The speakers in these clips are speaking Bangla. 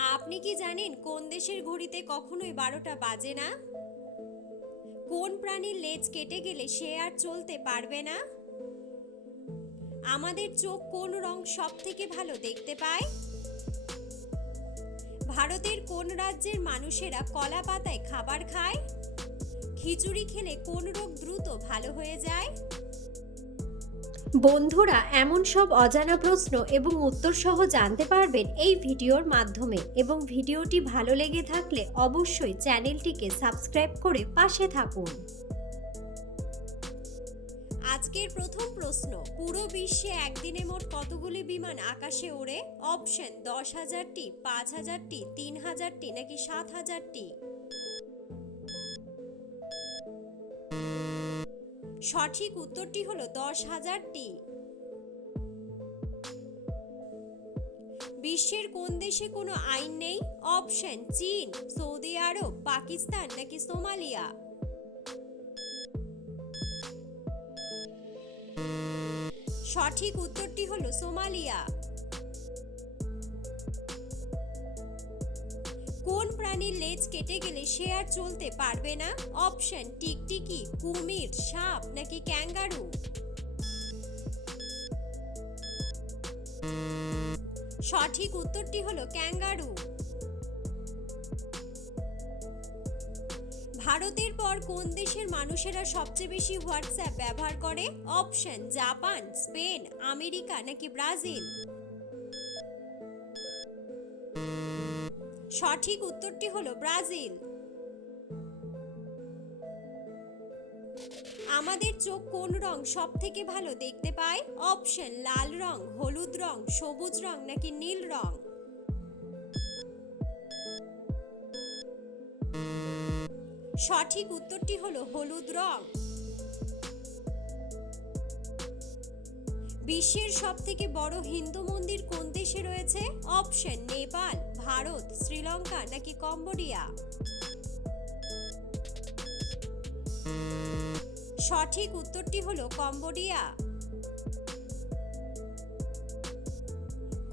আপনি কি জানেন কোন দেশের ঘড়িতে কখনোই 12টা বাজে না? কোন প্রাণীর লেজ কেটে গেলে সে আর চলতে পারবে না? আমাদের চোখ কোন রং সব থেকে ভালো দেখতে পায়? ভারতের কোন রাজ্যের মানুষেরা কলা পাতায় খাবার খায়? খিচুড়ি খেলে কোন রোগ দ্রুত ভালো হয়ে যায়? বন্ধুরা, এমন সব অজানা প্রশ্ন এবং উত্তর সহ জানতে পারবেন এই ভিডিওর মাধ্যমে, এবং ভিডিওটি ভালো লেগে থাকলে অবশ্যই চ্যানেলটিকে সাবস্ক্রাইব করে পাশে থাকুন। আজকের প্রথম প্রশ্ন, পুরো বিশ্বে একদিনে মোট কতগুলি বিমান আকাশে ওড়ে? অপশন 10,000টি, 5,000টি, 3,000টি নাকি 7,000টি? সঠিক উত্তরটি হলো 10,000টি। বিশ্বের কোন দেশে কোনো আইন নেই? অপশন চীন, সৌদি আরব, পাকিস্তান নাকি সোমালিয়া? সঠিক উত্তরটি হলো সোমালিয়া। কোন প্রাণীর লেজ কেটে গেলে সে আর চলতে পারবে না? অপশন টিকটিকি, কুমির, সাপ নাকি ক্যাঙ্গারু? সঠিক উত্তরটি হলো ক্যাঙ্গারু। ভারতের পর কোন দেশের মানুষেরা সবচেয়ে বেশি হোয়াটসঅ্যাপ ব্যবহার করে? অপশন জাপান, স্পেন, আমেরিকা নাকি ব্রাজিল? সঠিক উত্তরটি হলো ব্রাজিল। আমাদের চোখ কোন রং সব থেকে ভালো দেখতে পায়? অপশন লাল রং, হলুদ রং, সবুজ রং নাকি নীল রং? সঠিক উত্তরটি হলো হলুদ রং। বিশ্বের সব থেকে বড় হিন্দু মন্দির কোন দেশে রয়েছে? অপশন নেপাল, ভারত, শ্রীলঙ্কা নাকি কম্বোডিয়া? সঠিক উত্তরটি হলো কম্বোডিয়া।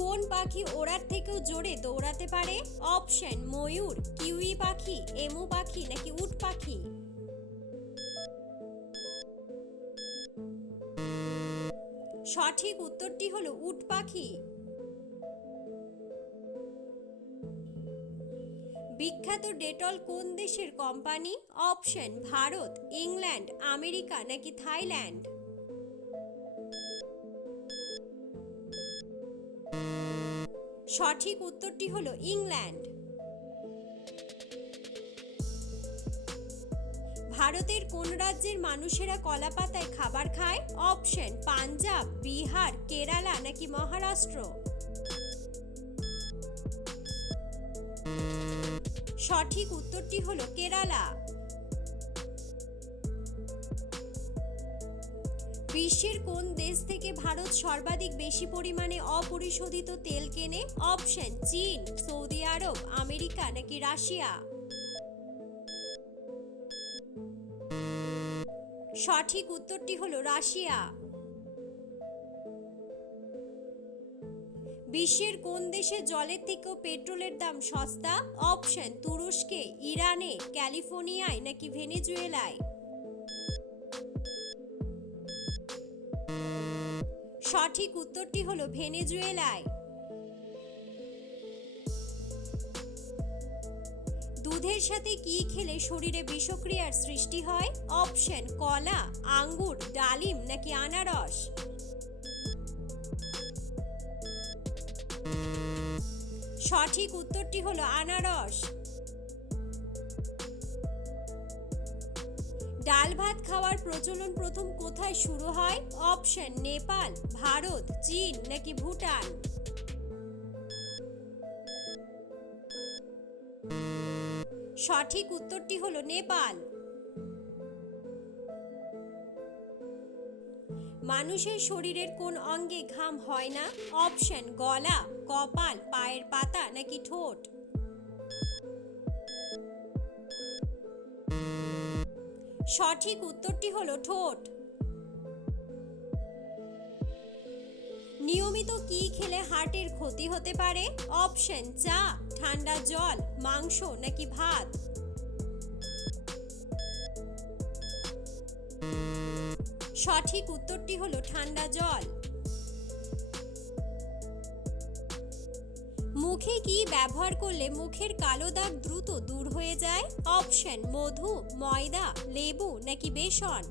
কোন পাখি ওড়ার থেকেও জোরে দৌড়াতে পারে? অপশন ময়ূর, কিউই পাখি, এমু পাখি নাকি উট পাখি? সঠিক উত্তরটি হলো উট পাখি। বিখ্যাত ডেটল কোন দেশের company? Option Bharat, England, America নাকি থাইল্যান্ড? সঠিক উত্তরটি হলো ইংল্যান্ড। ভারতের কোন রাজ্যের মানুষেরা কলা পাতায় খাবার খায়? অপশন পাঞ্জাব, বিহার, কেরালা নাকি মহারাষ্ট্র? সঠিক উত্তরটি হলো কেরালা। বিশ্বের কোন দেশ থেকে ভারত সর্বাধিক বেশি পরিমাণে অপরিশোধিত তেল কেনে? অপশন চীন, সৌদি আরব, আমেরিকা নাকি রাশিয়া? সঠিক উত্তরটি হলো রাশিয়া। বিশ্বের কোন দেশে জলের থেকেও পেট্রোলের দাম সস্তা? অপশন তুরস্কে, ইরানে, ক্যালিফোর্নিয়ায় নাকি ভেনেজুয়েলায়? সঠিক উত্তরটি হলো ভেনেজুয়েলায়। দুধের সাথে কি খেলে শরীরে বিষক্রিয়ার সৃষ্টি হয়? অপশন কলা, আঙ্গুর, ডালিম নাকি আনারস? সঠিক উত্তরটি হলো আনারস। ডাল ভাত খাওয়ার প্রচলন প্রথম কোথায় শুরু হয়? অপশন নেপাল, ভারত, চীন নাকি ভুটান? সঠিক উত্তরটি হলো নেপাল। মানুষের শরীরের কোন অঙ্গে ঘাম হয় না? অপশন গলা, কপাল, পায়ের পাতা নাকি ঠোঁট? সঠিক উত্তরটি হলো ঠোঁট। নিয়মিত কি খেলে হার্টের ক্ষতি হতে পারে? অপশন চা, ঠান্ডা জল, মাংস নাকি ভাত? সঠিক উত্তরটি হলো ঠান্ডা জল। মুখে কি ব্যবহার করলে মুখের কালো দাগ দ্রুত দূর হয়ে যায়? অপশন মধু, ময়দা, লেবু নাকি বেসন?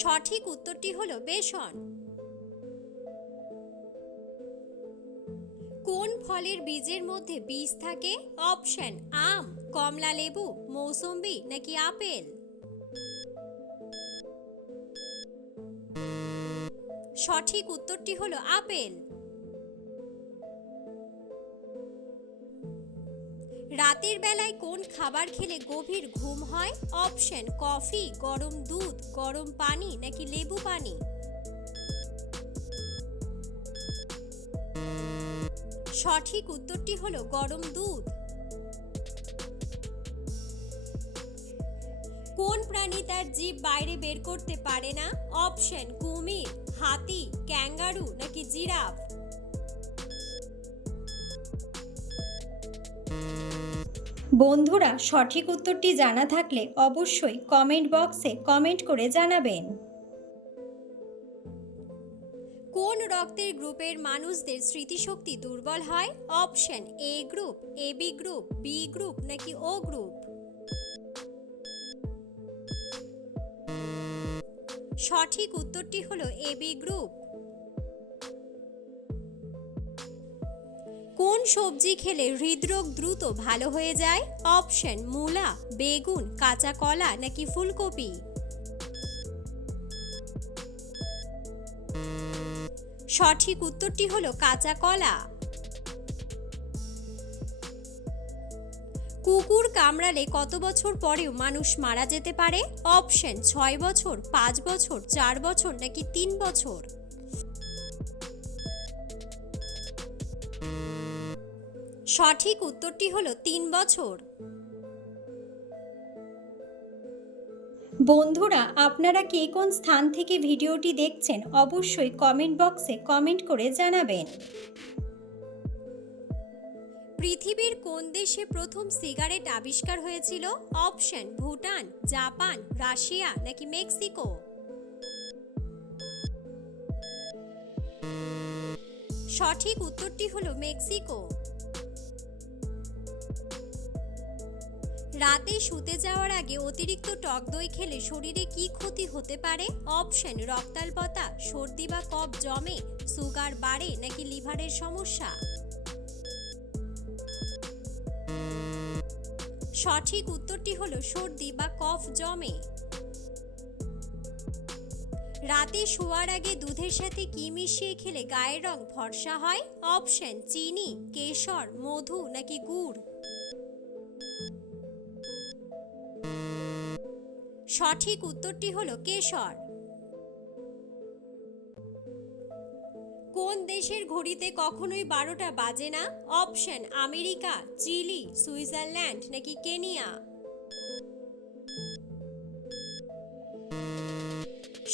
সঠিক উত্তরটি হলো বেসন। কোন ফলের বীজের মধ্যে বীজ থাকে? অপশন আম, কমলা লেবু, মৌসুম্বি নাকি আপেল? সঠিক উত্তরটি হলো আপেল। রাতের বেলায় কোন খাবার খেলে গভীর ঘুম হয়? অপশন কফি, গরম দুধ, গরম পানি নাকি লেবু পানি? সঠিক উত্তরটি হলো গরম দুধ। কোন প্রাণী তার জিভ বাইরে বের করতে পারে না? অপশন কুমির, হাতি, ক্যাঙ্গারু নাকি জিরাফ? বন্ধুরা, সঠিক উত্তরটি জানা থাকলে অবশ্যই কমেন্ট বক্সে কমেন্ট করে জানাবেন। কোন রক্তের গ্রুপের মানুষদের স্মৃতিশক্তি দুর্বল হয়? Option A group, AB group, B group নাকি ও গ্রুপ? সঠিক উত্তরটি হলো এবি গ্রুপ। কোন সবজি খেলে হৃদরোগ দ্রুত ভালো হয়ে যায়? অপশন মূলা, বেগুন, কাঁচা কলা নাকি ফুলকপি? সঠিক উত্তরটি হলো কাঁচা কলা। কুকুর কামড়ালে কত বছর পরেও মানুষ মারা যেতে পারে? অপশন 6 বছর, 5 বছর, 4 বছর নাকি 3 বছর? সঠিক উত্তরটি হলো 3 বছর। বন্ধুরা, আপনারা কে কোন স্থান থেকে ভিডিওটি দেখছেন অবশ্যই কমেন্ট বক্সে কমেন্ট করে জানাবেন। পৃথিবীর কোন দেশে প্রথম সিগারেট আবিষ্কার হয়েছিল? অপশন ভুটান, জাপান, রাশিয়া নাকি মেক্সিকো? সঠিক উত্তরটি হলো মেক্সিকো। রাতে শুতে যাওয়ার আগে অতিরিক্ত টক দই খেলে শরীরে কি ক্ষতি হতে পারে? অপশন রক্তাল্পতা, সর্দি বা কফ জমে, সুগার বাড়ে নাকি লিভারের সমস্যা? সঠিক উত্তরটি হলো সর্দি বা কফ জমে। রাতে শোয়ার আগে দুধের সাথে কি মিশিয়ে খেলে গায়ের রং ফর্সা হয়? অপশন চিনি, কেশর, মধু নাকি গুড়? সঠিক উত্তরটি হলো কেশর। কোন দেশের ঘড়িতে কখনোই 12টা বাজে না? অপশন আমেরিকা, চিলি, সুইজারল্যান্ড নাকি কেনিয়া?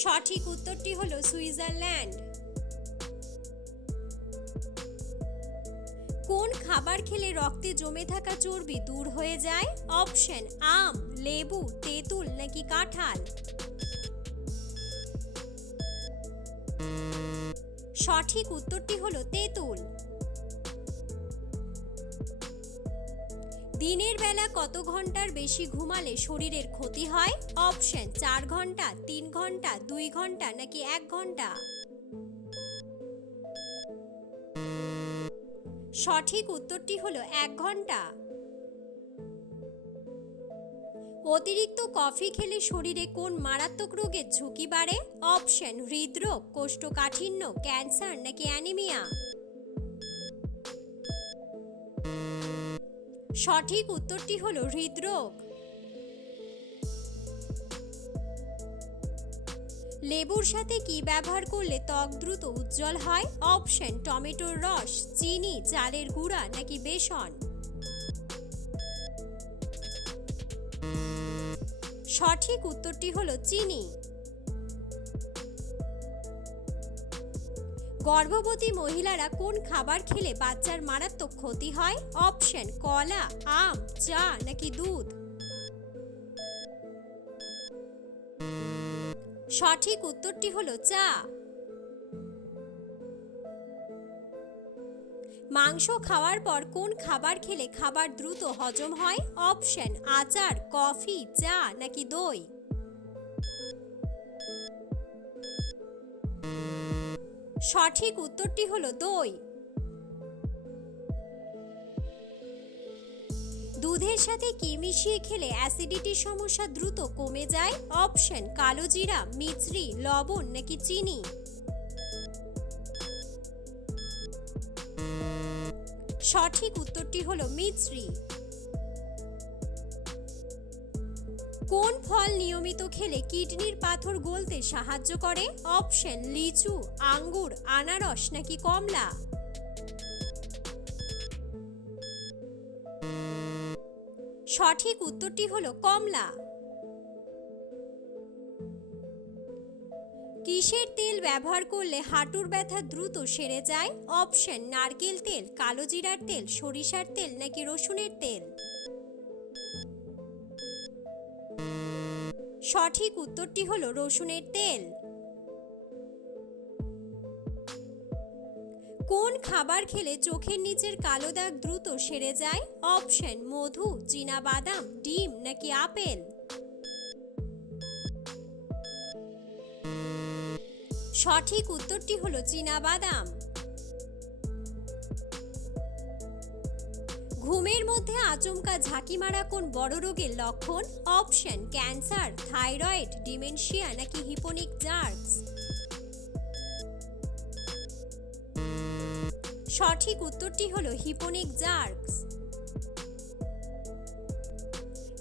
সঠিক উত্তরটি হলো সুইজারল্যান্ড। কোন খাবার খেলে রক্তে জমে থাকা চর্বি দূর হয়ে যায়? অপশন আম, লেবু, তেঁতুল নাকি কাঁঠাল? সঠিক উত্তরটি হলো তেঁতুল। দিনের বেলা কত ঘন্টার বেশি ঘুমালে শরীরের ক্ষতি হয়? অপশন 4 ঘন্টা, 3 ঘন্টা, 2 ঘন্টা নাকি 1 ঘন্টা? সঠিক উত্তরটি হলো 1 ঘন্টা। অতিরিক্ত কফি খেলে শরীরে কোন মারাত্মক রোগের ঝুঁকি বাড়ে? অপশন হৃদরোগ, কোষ্ঠকাঠিন্য, ক্যান্সার নাকি অ্যানিমিয়া? সঠিক উত্তরটি হলো হৃদরোগ। লেবুর সাথে কি ব্যবহার করলে ত্বক দ্রুত উজ্জ্বল হয়? অপশন টমেটোর রস, চিনি, চালের গুঁড়া নাকি বেসন? সঠিক উত্তরটি হলো চিনি। গর্ভবতী মহিলারা কোন খাবার খেলে বাচ্চার মারাত্মক ক্ষতি হয়? অপশন কলা, আম, চা নাকি দুধ। সঠিক উত্তরটি হলো চা। মাংস খাওয়ার পর কোন খাবার খেলে খাবার দ্রুত হজম হয়? অপশন আচার, কফি, চা নাকি দই। সঠিক উত্তরটি হলো দই। দুধের সাথে কি মিশিয়ে খেলে অ্যাসিডিটির সমস্যা দ্রুত কমে যায়? অপশন কালো জিরা, মিছরি, লবণ নাকি চিনি। সঠিক উত্তরটি হলো মিছরি। কোন ফল নিয়মিত খেলে কিডনির পাথর গলতে সাহায্য করে? অপশন লিচু, আঙ্গুর, আনারস নাকি কমলা। সঠিক উত্তরটি হলো কমলা। কিসের তেল ব্যবহার করলে হাঁটুর ব্যথা দ্রুত সেরে যায়? অপশন নারকেল তেল, কালো জিরার তেল, সরিষার তেল নাকি রসুনের তেল। সঠিক উত্তরটি হলো রসুনের তেল। কোন খাবার খেলে চোখের নিচের কালো দাগ দ্রুত সেরে যায়? অপশন মধু, চীনাবাদাম, ডিম নাকি আপেল। সঠিক উত্তরটি হলো চীনাবাদাম। ঘুমের মধ্যে আচমকা ঝাঁকি মারা কোন বড় রোগের লক্ষণ? অপশন ক্যান্সার, থাইরয়েড, ডিমেনশিয়া নাকি হিপোনিক জার্কস। সঠিক উত্তরটি হলো হিপোনিক জার্কস।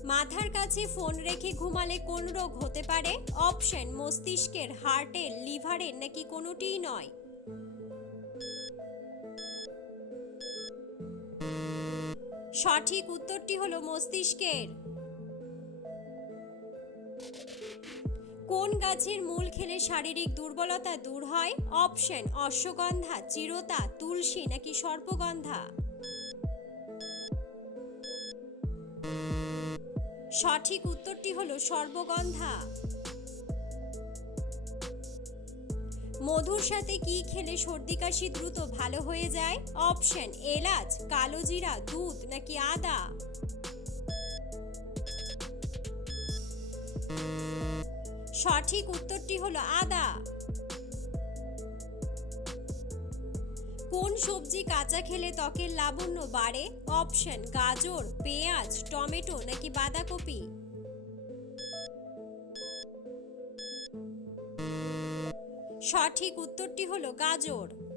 মাথার কাছে ফোন রেখে ঘুমালে কোন রোগ হতে পারে? অপশন মস্তিষ্কের, হার্টের, লিভারের নাকি কোনোটিই নয়। সঠিক উত্তরটি হলো মস্তিষ্কের। কোন গাছের মূল খেলে শারীরিক দুর্বলতা দূর হয়? অপশন অশ্বগন্ধা, চিরতা, তুলসী নাকি সর্পগন্ধা। সঠিক উত্তরটি হলো সর্পগন্ধা। মধুর সাথে কি খেলে সর্দি কাশি দ্রুত ভালো হয়ে যায়? অপশন এলাচ, কালো জিরা, দুধ নাকি আদা। সঠিক উত্তরটি হলো আদা। কোন সবজি কাঁচা খেলে ত্বকের লাবণ্য বাড়ে? অপশন গাজর, পেঁয়াজ, টমেটো নাকি বাঁধাকপি। সঠিক উত্তরটি হলো গাজর।